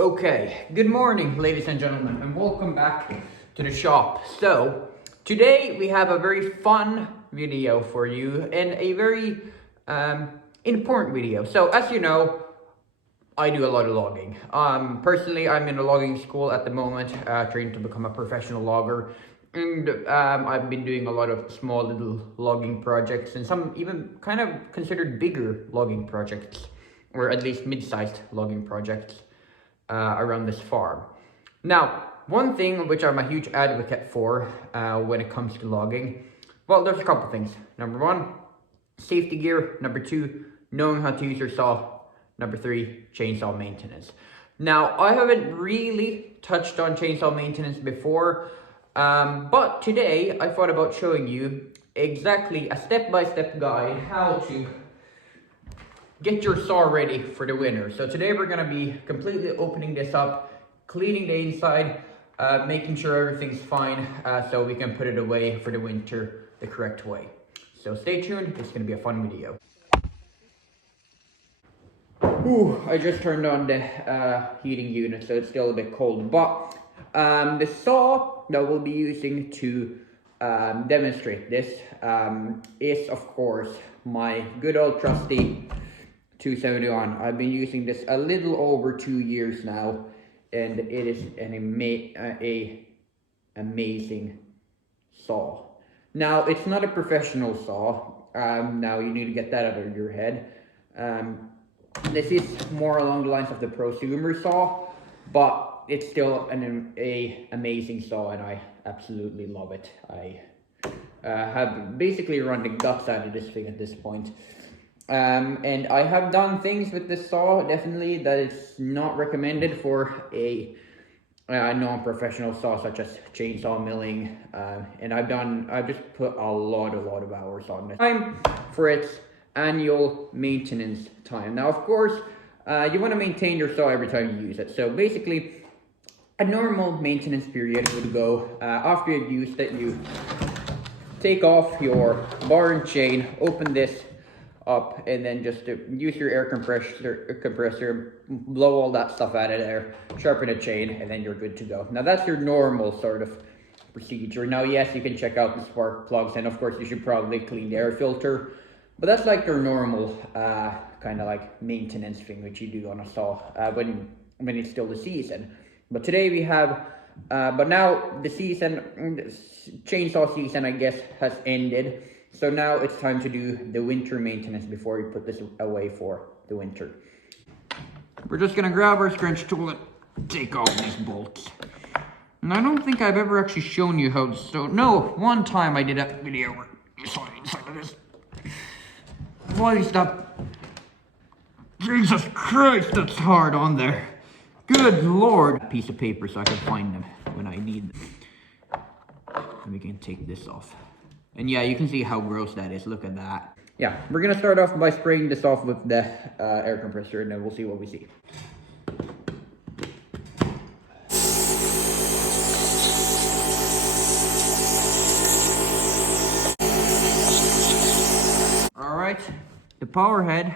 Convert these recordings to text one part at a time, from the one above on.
Okay, good morning ladies and gentlemen, and welcome back to the shop. So today we have a very fun video for you and a very important video. So as you know, I do a lot of logging. Personally, I'm in a logging school at the moment, trying to become a professional logger. And I've been doing a lot of small little logging projects and some even kind of considered bigger logging projects, or at least mid-sized logging projects around this farm. Now, one thing which I'm a huge advocate for when it comes to logging, well, there's a couple things. Number one, safety gear. Number two, knowing how to use your saw. Number three, chainsaw maintenance. Now, I haven't really touched on chainsaw maintenance before, but today I thought about showing you exactly a step-by-step guide how to get your saw ready for the winter. So today we're gonna be completely opening this up, cleaning the inside, making sure everything's fine, so we can put it away for the winter the correct way. So stay tuned, it's gonna be a fun video. Ooh, I just turned on the heating unit, so it's still a bit cold, but the saw that we'll be using to demonstrate this is, of course, my good old trusty 271. I've been using this a little over 2 years now, and it is an amazing saw. Now, it's not a professional saw. Now you need to get that out of your head. This is more along the lines of the prosumer saw, but it's still an amazing saw, and I absolutely love it. I have basically run the guts out of this thing at this point. And I have done things with this saw, definitely, that is not recommended for a non-professional saw, such as chainsaw milling. And I've just put a lot of hours on this. Time for its annual maintenance time. Now, of course, you want to maintain your saw every time you use it. So basically, a normal maintenance period would go after you've used it. You take off your bar and chain, open this up, and then just use your air compressor, blow all that stuff out of there, sharpen the chain, and then you're good to go. Now that's your normal sort of procedure. Now, yes, you can check out the spark plugs, and of course you should probably clean the air filter, but that's like your normal kind of like maintenance thing which you do on a saw when it's still the season. But today we have but now the chainsaw season, I guess, has ended. So now it's time to do the winter maintenance before we put this away for the winter. We're just gonna grab our scrunch tool and take off these bolts. And I don't think I've ever actually shown you how to sew. No, one time I did a video where you saw the inside of this. Why is that? Jesus Christ, that's hard on there. Good Lord. A piece of paper so I can find them when I need them. And we can take this off. And yeah, you can see how gross that is. Look at that. Yeah, we're gonna start off by spraying this off with the air compressor, and then we'll see what we see. All right, the power head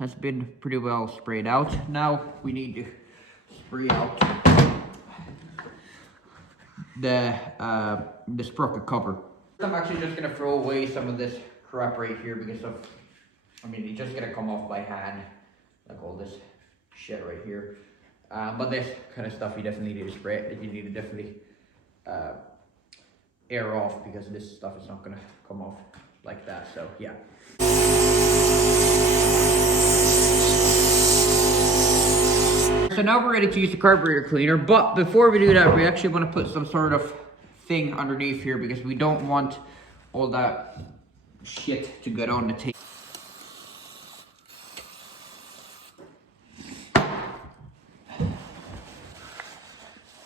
has been pretty well sprayed out. Now we need to spray out the sprocket cover. I'm actually just gonna throw away some of this crap right here because it's just gonna come off by hand, like all this shit right here. But this kind of stuff you definitely need to spray it. You need to definitely air off, because this stuff is not gonna come off like that. So yeah. So now we're ready to use the carburetor cleaner, but before we do that, we actually want to put some sort of thing underneath here, because we don't want all that shit to get on the tape.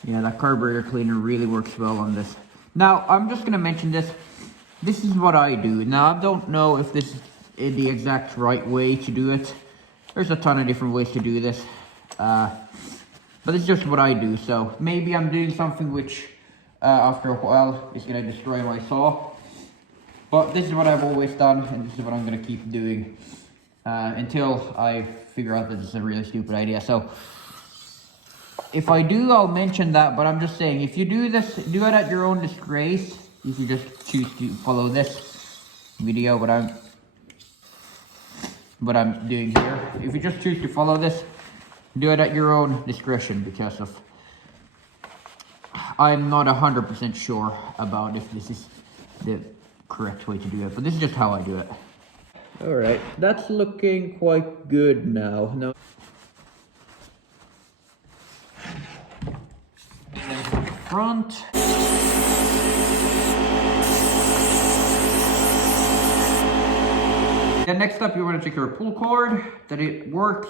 Yeah, that carburetor cleaner really works well on this. Now, I'm just going to mention this. This is what I do. Now, I don't know if this is the exact right way to do it. There's a ton of different ways to do this. But it's just what I do. So maybe I'm doing something which after a while is going to destroy my saw. But this is what I've always done, and this is what I'm going to keep doing until I figure out that this is a really stupid idea. So if I do, I'll mention that, but I'm just saying, if you do this, do it at your own disgrace. If you just choose to follow this video, what I'm doing here. If you just choose to follow this, do it at your own discretion, because of I'm not 100% sure about if this is the correct way to do it, but this is just how I do it. All right, that's looking quite good now. Front. Then next up, you want to check your pull cord, that it works.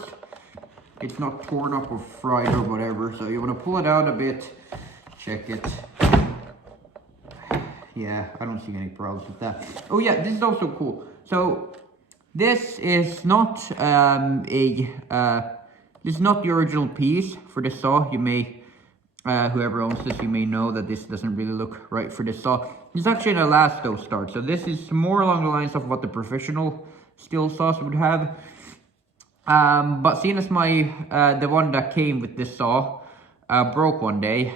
It's not torn up or fried or whatever. So you want to pull it out a bit, check it. Yeah, I don't see any problems with that. Oh yeah, this is also cool. So this is not this is not the original piece for the saw. You may whoever owns this, you may know that this doesn't really look right for this saw. It's actually an elasto start, so this is more along the lines of what the professional steel saws would have. But seeing as my the one that came with this saw broke one day,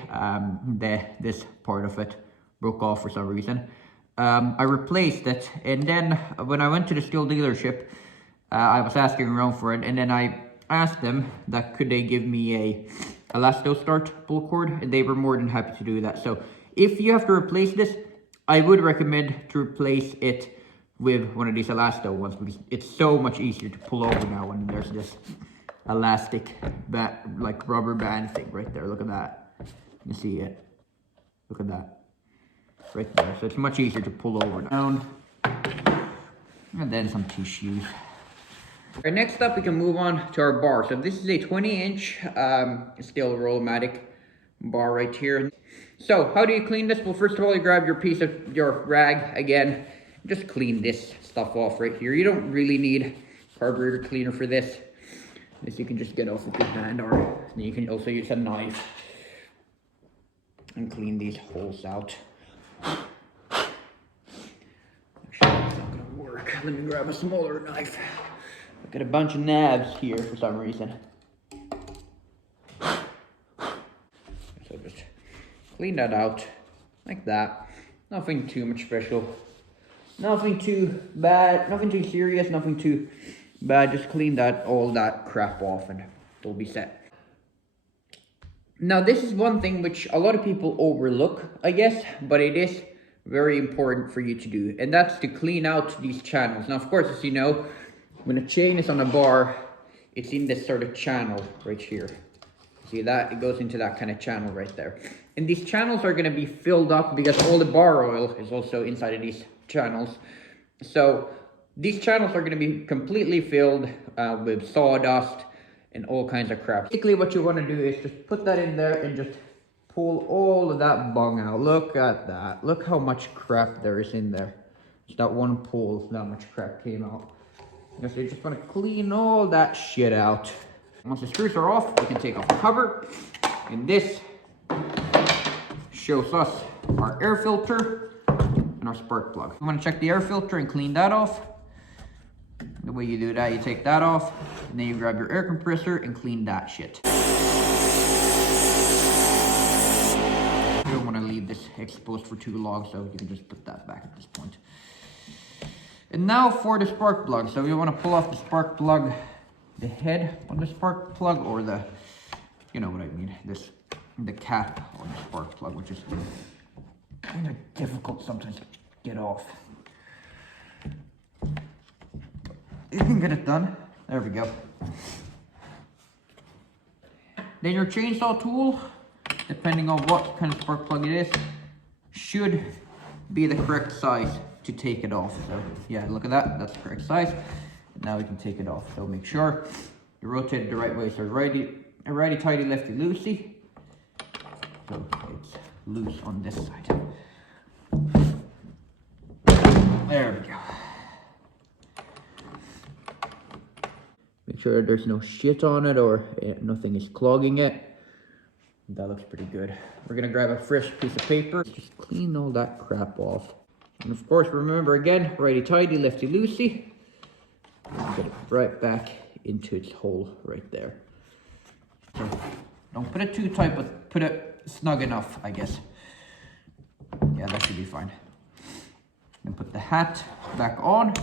this part of it broke off for some reason. I replaced it, and then when I went to the steel dealership, I was asking around for it, and then I asked them that could they give me a elasto start pull cord, and they were more than happy to do that. So if you have to replace this, I would recommend to replace it with one of these elasto ones, because it's so much easier to pull over now when there's this elastic like rubber band thing right there. Look at that. You see it? Look at that right there. So it's much easier to pull over down, and then some tissues. All right, next up we can move on to our bar. So this is a 20-inch steel Rollmatic bar right here. So how do you clean this? Well, first of all, you grab your piece of your rag again. Just clean this stuff off right here. You don't really need carburetor cleaner for this. This you can just get off with your hand, or you can also use a knife and clean these holes out. Actually, it's not gonna work. Let me grab a smaller knife. I've got a bunch of nabs here for some reason. So just clean that out like that. Nothing too much special. Nothing too bad, nothing too serious, nothing too bad. Just clean all that crap off and it'll be set. Now this is one thing which a lot of people overlook, I guess, but it is very important for you to do, and that's to clean out these channels. Now of course, as you know, when a chain is on a bar, it's in this sort of channel right here. See that? It goes into that kind of channel right there. And these channels are going to be filled up because all the bar oil is also inside of these channels. So these channels are going to be completely filled with sawdust and all kinds of crap. Basically what you want to do is just put that in there and just pull all of that bung out. Look at that. Look how much crap there is in there. Just that one pull, that much crap came out. So you just want to clean all that shit out. Once the screws are off, we can take off the cover. And this shows us our air filter and our spark plug. You want to check the air filter and clean that off. The way you do that, you take that off, and then you grab your air compressor and clean that shit. You don't want to leave this exposed for too long, so you can just put that back at this point. And now for the spark plug. So you want to pull off the spark plug, the head on the spark plug, or the, you know what I mean, the cap on the spark plug, which is kind of difficult sometimes to get off. You can get it done. There we go. Then your chainsaw tool, depending on what kind of spark plug it is, should be the correct size to take it off. So yeah, look at that, that's the correct size. Now we can take it off. So make sure you rotate it the right way. So righty tighty, lefty loosey. So it's loose on this side. There we go. Make sure there's no shit on it or nothing is clogging it. That looks pretty good. We're gonna grab a fresh piece of paper. Just clean all that crap off. And of course, remember again, righty tighty, lefty loosey. Get it right back into its hole right there. So Don't put it too tight, but put it snug enough, I guess. Yeah, that should be fine. And put the hat back on,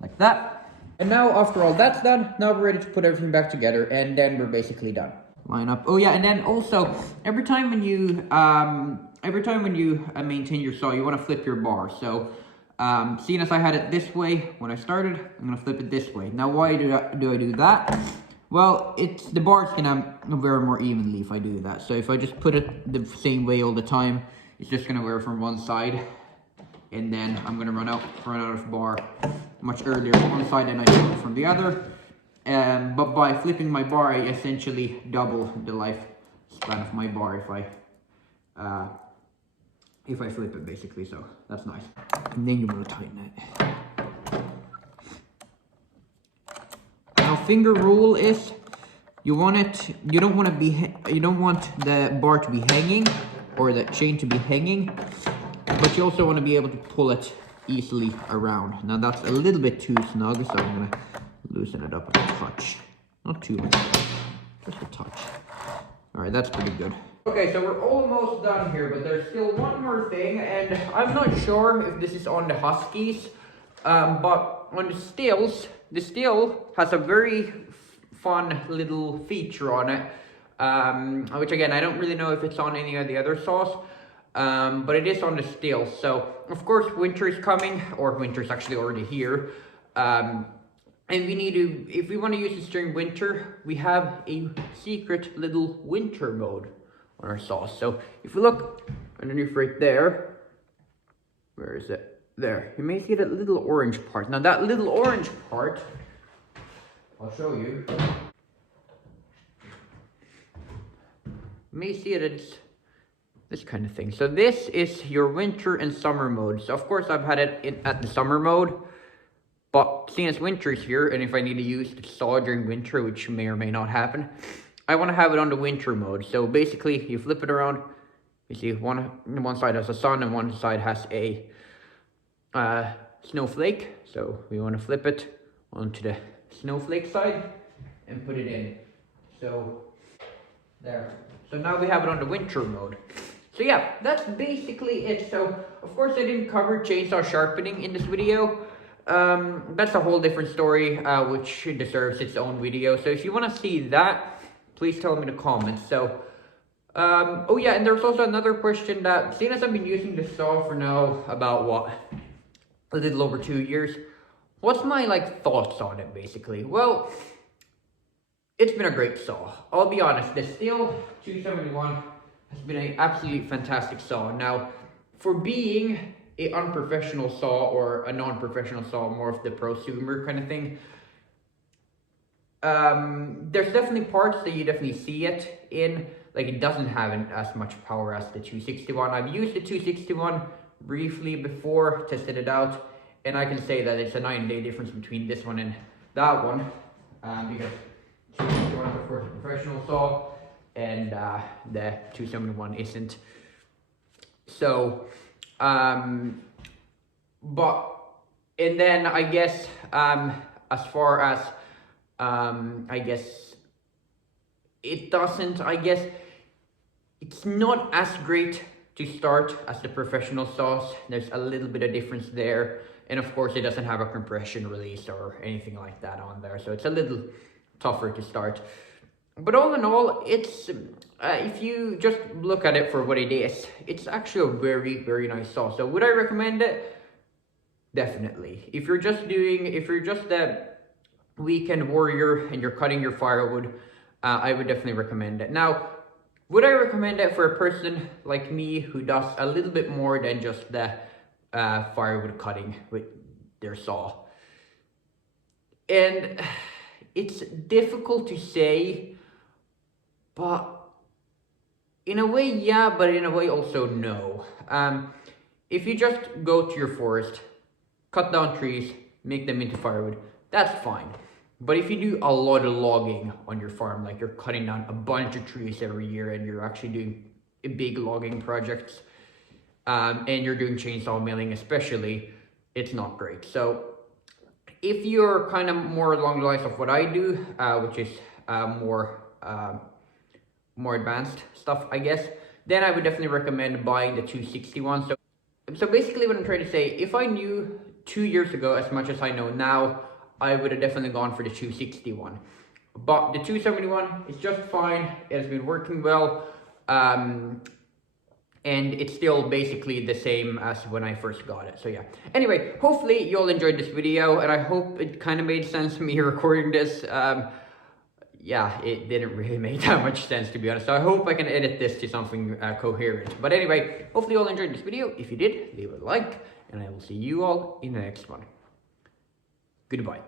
like that. And now, after all that's done, now we're ready to put everything back together, and then we're basically done. Line up. Oh yeah, and then also, every time when you maintain your saw, you want to flip your bar. So, seeing as I had it this way when I started, I'm gonna flip it this way. Now, why do I do that? Well, the bar's gonna wear more evenly if I do that. So if I just put it the same way all the time, it's just gonna wear from one side, and then I'm gonna run out of bar much earlier from one side than I do from the other. But by flipping my bar, I essentially double the lifespan of my bar if I flip it, basically. So that's nice. And then you want to tighten it. Now, finger rule is you don't want the bar to be hanging or the chain to be hanging, but you also want to be able to pull it easily around. Now that's a little bit too snug, so I'm gonna loosen it up a touch. Not too much, just a touch. All right, that's pretty good. Okay, so we're almost done here, but there's still one more thing, and I'm not sure if this is on the Huskies, but on the stills, the still has a very fun little feature on it, which again, I don't really know if it's on any of the other saws, but it is on the still. So of course winter is coming, or winter is actually already here, and we need to, if we want to use this during winter, we have a secret little winter mode on our saws. So if we look underneath right there, where is it? There, you may see that little orange part. Now that little orange part, I'll show you. You may see it, it's this kind of thing. So this is your winter and summer mode. So of course I've had it at the summer mode, but seeing as winter is here, and if I need to use the saw during winter, which may or may not happen, I want to have it on the winter mode. So basically you flip it around, you see one side has a sun and one side has a snowflake. So we want to flip it onto the snowflake side and put it in. So there. So now we have it on the winter mode. So yeah, that's basically it. So of course I didn't cover chainsaw sharpening in this video. That's a whole different story, which deserves its own video. So if you want to see that, please tell me in the comments. So oh yeah, and there's also another question that, seeing as I've been using this saw for now about what, a little over 2 years, what's my thoughts on it basically? Well, it's been a great saw. I'll be honest, the Steel 271 has been an absolutely fantastic saw. Now, for being an unprofessional saw or a non-professional saw, more of the prosumer kind of thing, there's definitely parts that you definitely see it in. It doesn't have as much power as the 261. I've used the 261 briefly before, tested it out, and I can say that it's a 9-day difference between this one and that one, because 261 is of course a professional saw, and the 271 isn't. So, but, and then I guess, as far as, I guess, it doesn't, I guess, it's not as great to start as the professional saws. There's a little bit of difference there. And of course it doesn't have a compression release or anything like that on there. So it's a little tougher to start. But all in all, it's, if you just look at it for what it is, it's actually a very, very nice saw. So would I recommend it? Definitely. If you're just a weekend warrior and you're cutting your firewood, I would definitely recommend it. Now, would I recommend it for a person like me who does a little bit more than just the firewood cutting with their saw? And it's difficult to say, but in a way, yeah, but in a way also no. If you just go to your forest, cut down trees, make them into firewood, that's fine. But if you do a lot of logging on your farm, like you're cutting down a bunch of trees every year and you're actually doing big logging projects, and you're doing chainsaw milling especially, it's not great. So if you're kind of more along the lines of what I do, which is more more advanced stuff, I guess, then I would definitely recommend buying the 261. So basically what I'm trying to say, if I knew 2 years ago as much as I know now, I would have definitely gone for the 261. But the 271 is just fine. It has been working well. And it's still basically the same as when I first got it. So yeah. Anyway, hopefully you all enjoyed this video, and I hope it kind of made sense to me recording this. Yeah, it didn't really make that much sense, to be honest. So I hope I can edit this to something coherent. But anyway, hopefully you all enjoyed this video. If you did, leave a like, and I will see you all in the next one. Goodbye.